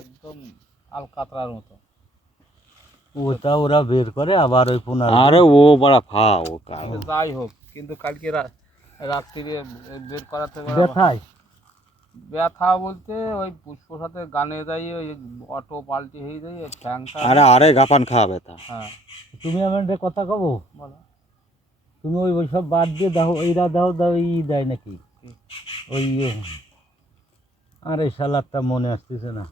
একদম আলকাতরার মতো। ওটা ওরা বের করে আবার ওই আরে ও বড় ফাও যাই হোক, কিন্তু কালকে রাত্রিরে বের করাতে ব্যথায় ব্যথা বলতে ওই পুষ্পর সাথে গানে যাই ওই অটো পাল্টি হয়ে যায় ঠ্যাংটা। আরে গাপান খাওয়া ব্যথা। হ্যাঁ তুমি আমার একটা কথা কব, বলো। তুমি ওই সব বাদ দিয়ে দাও, এইরা দাও দেয় নাকি ওই আরে সালাদটা মনে আসতেছে না।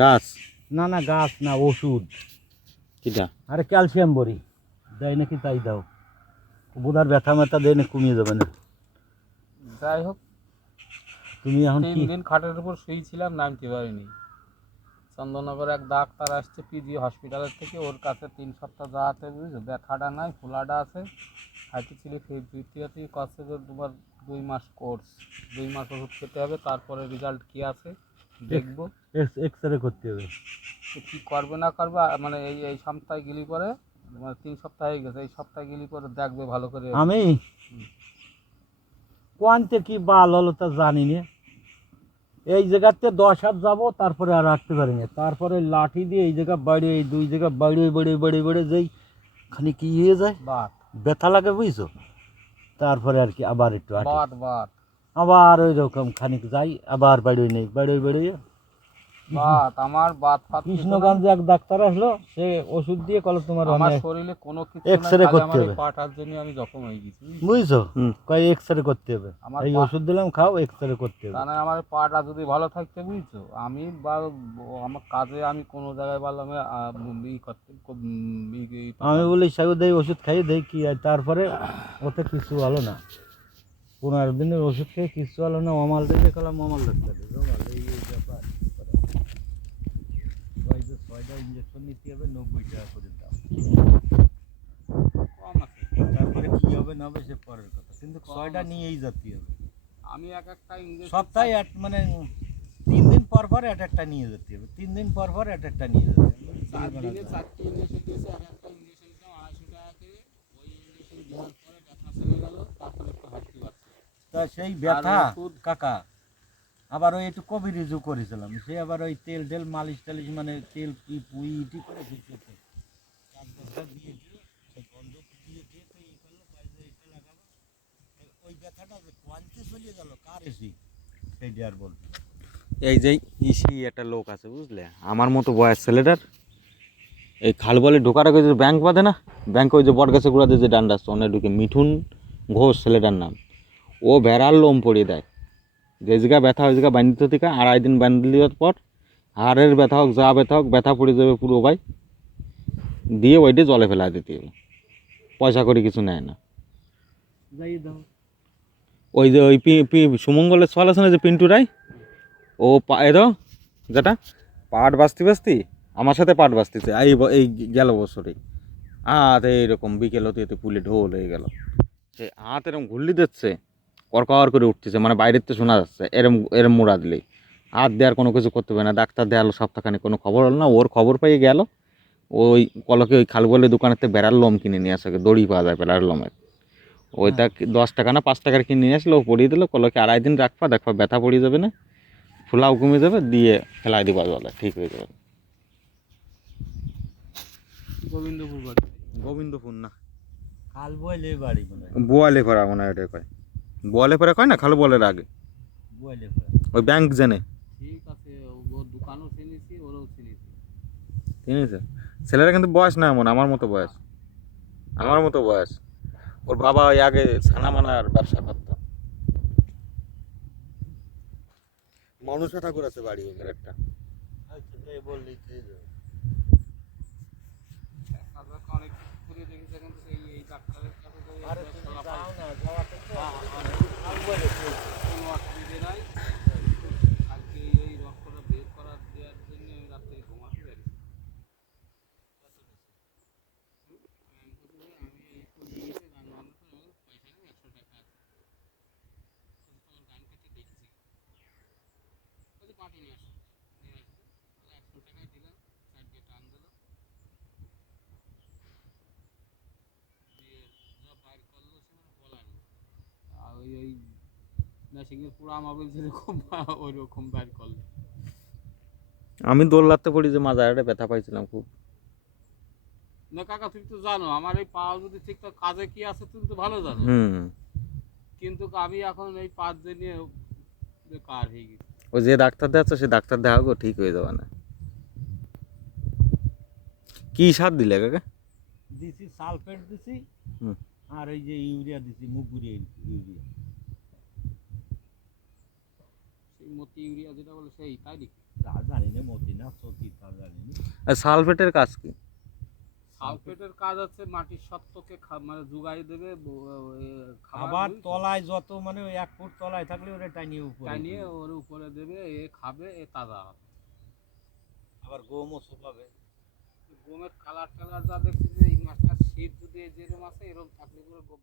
গাছ না না গাছ না, ওষুধ। কিটা? আরে ক্যালসিয়াম বড়ি দেয় নাকি, তাই দাও। বোধার ব্যথা ম্যাথা দেয় না, কমিয়ে যাবে না। যাই হোক, তুমি এখন 3 কি দিন খাটের উপর শুয়েছিলাম, নামতে পারিনি। চন্দননগর এক ডাক্তার আসছে পিজি হসপিটালের থেকে, ওর কাছে 3 সপ্তাহ যাওয়াতে বুঝছো, ব্যথাটা নাই, ফোলাটা আছে। হাঁটিছিলি ফিরতি করছে যে তোমার 2 মাস কোর্স, 2 মাস ওষুধ খেতে হবে, তারপরে রেজাল্ট কী আছে দেখবো। এক্সরে করতে হবে। কী করবে না করবে মানে এই সপ্তাহে গেলি পরে, মানে 3 সপ্তাহ হয়ে গেছে, এই সপ্তাহে গেলি পরে দেখবে ভালো করে। আমি কোয়ান্তে কি বাল হলো তা জানি না। এই জায়গাতে 10 হাত যাবো, তারপরে আর হাঁটতে পারি না। তারপরে লাঠি দিয়ে এই জায়গা বাড়িয়ে, এই 2 জায়গা বাড়িয়ে যেই খানি কি হয়ে যায়, বাত ব্যথা লাগে বুঝছো। তারপরে আর কি আবার একটু হাঁটি, বাত আবার ওই রকম খানিক যাই, আবার বাড়িয়ে আমার বাত ফাত কিছু নাই। কৃষ্ণগঞ্জে এক ডাক্তার আসলো, সে ওষুধ দিয়ে কল তোমার আমার অনেক শরীরে কোনো কিছু এক্সরে করতে আমার এই হবে। পাটার জন্য আমি জখম হয়ে গেছি বুঝছো, কয় এক্সরে করতে হবে। আমার এই ওষুধ দিলাম, খাও, এক্সরে করতে হবে। মানে আমার পাটা যদি ভালো থাকতে বুঝছো, আমি বা আমার কাজে আমি কোনো জায়গায় বললাম আমি বলি সাগর দেই ওষুধ খাই দেই কি হয়, তারপরে ওতে কিছু হলো না। 15 দিনের ওষুধ খেয়ে কিছু হলো না। অমাল দেখে গেলাম, অমাল ডাক্তার এই ব্যাপার। ওই যে 6টা ইঞ্জেকশন নিতে হবে, 90 টাকা করে দাম। কম আছে। তারপরে কি হবে না হবে সে পরের কথা, কিন্তু 6টা নিয়েই যেতে হবে। আমি একটা ইঞ্জেকশন সপ্তাহে মানে 3 দিন পর পর একটা নিয়ে যেতে হবে, 3 দিন পর পর একটা নিয়ে যেতে হবে। 4 দিনে 4টি ইঞ্জেকশন দিয়েছে, একটা ইঞ্জেকশন দিতাম 250 টাকা করে। ওই ইঞ্জেকশন দেওয়ার পরে ব্যথা চলে গেল, তারপরে একটু হাঁটতে পারছি। তা সেই ব্যথা কাকা আবার ওই একটু কবিরিজু করেছিলাম, সে আবার ওই তেল মালিশ টালিশ, মানে তেল পুইটি করে দিতেছে, ওই ব্যথাটা যে কোয়ান্তে চলে গেল কার এসি সেইটা আর বলতে। এই যে ইসি একটা লোক আছে বুঝলে, আমার মতো বয়স ছেলেটার, এই খাল বলে ঢোকার আগে যে ব্যাংক বাঁধে না, ব্যাংকে ওই যে বট গাছে গুঁড়াতে যে ডান্ডা আসতো অনেক ঢুকে, মিঠুন ঘোষ ছেলেটার নাম। ও ভেড়ার লোম পড়িয়ে দেয়, যে জায়গা ব্যথা ওই জায়গা বাঁধতে থেকে 2.5 দিন বাঁধে দেওয়ার পর হাড়ের ব্যথা হোক যা ব্যথা হোক, ব্যথা পড়ে যাবে পুরো ভাই, দিয়ে ওইটা জলে ফেলা দিতে হবে, পয়সা করে কিছু নেয় না। ওই যে ওই সুমঙ্গলের সওয়াল আছে না যে পিন্টু রায়, ও এরো যেটা পাট বাস্তি আমার সাথে পাট বাস্তিছে এই গেল বছরেই। এইরকম বিকেল হতে হতে পুলে ঢোল হয়ে গেল, সে এরম ঘুরলি দিচ্ছে, করকর করে উঠতেছে, মানে বাইরের তো শোনা যাচ্ছে, এরম মোড়া দিলেই হাত দেওয়ার কোনো কিছু করতে হবে না। ডাক্তার দেওয়ালো সপ্তাহখানে, কোনো খবর হলো না। ওর খবর পেয়ে গেল, ওই কলকে ওই খালবলের দোকানের থেকে বেড়ার লোম কিনে নিয়ে আসে, দড়ি পাওয়া যায় বেড়ার লোমের, ওইটা 10 টাকা না 5 টাকার কিনে নিয়ে আসলো, ও পরিয়ে দিল, কলকে 2.5 দিন রাখবা, দেখবা ব্যথা পড়িয়ে যাবে না, ফোলাও কমে যাবে, দিয়ে ফেলাই দিবা জলে, ঠিক হয়ে যাবে। গোবিন্দপুর না, খাল বইলে বাড়ি মনে হয়, বোয়ালে ফেরা মনে হয়, এটা কয় বোয়ালে ফেরা কয় না, খাল বলের আগে বইলে ওই ব্যাংক জেনে। ঠিক আছে, ওর দোকানও চিনেছি, ওরও চিনেছি। ঠিক আছে, ছেলেরা কিন্তু বয়স না এমন, আমার মতো বয়স, আমার মতো বয়স। ওর বাবা ওই আগে ছানা মানার ব্যবসা করতো। মনসা ঠাকুর আছে বাড়ি ওদের একটা। বললেই অনেক কিছু করে দেখেছে, কিন্তু এই ডাক্তারের কাছে কোনো অসুবিধে নাই। আজকে এই রক্তটা বের করার দেওয়ার জন্য আমি রাত্রে ঘুমাতে পারি। আমি একটু নিয়েছি গান বান্ধব, পয়সা নেই, 100 টাকা আছে, তোমার গান কেটে দেখছি, পাঠিয়ে নিয়ে আসো, 100 টাকায় দিলাম, সাইড দিয়ে টান দিল, দিয়ে যা বাইর করলো সে মানে বলার না। মেশিনের পুরা মোবিল যেরকম ওই রকম বাইর করলে। আমি দৌড়লাতে পড়ি যে মাজারে ব্যথা পাইছিলাম খুব। না কাকা তুমি তো জানো আমার এই পা যদি ঠিকঠাক কাজে কি আছে তুমি তো ভালো জানো। হুম। কিন্তু আমি এখন এই পাঁচ দিন নিয়ে বেকার হয়ে গেছি। ও যে ডাক্তার দেখাচ্ছে সে ডাক্তার দেখাবো ঠিক হয়ে যাবে না। কি সার দিলে কাকা? দিছি সালফেট দিছি, হুম। আর এই যে ইউরিয়া দিছি, মুগুরি ইউরিয়া। সেই মতি ইউরিয়া যেটা বলে সেই তাই নাকি? তা জানি না, মতি না সতি তা জানি না। আর সালফেটের কাজ কি? সালফেটের কাজ হচ্ছে মাটির সত্ত্বকে মানে জোগাই দেবে আবার তলায় যত মানে ওই 1 ফুট তলায় থাকলে ওরা টানিয়ে উপরে টানিয়ে দিবে। ওর উপরে দেবে, এ খাবে, এ তাজা হবে। আবার গমও শুকাবে। গমের কালার টালার যা দেখছি যে এই মাছটা শীত যদি যেরকম আছে এরকম থাকলে পরে গম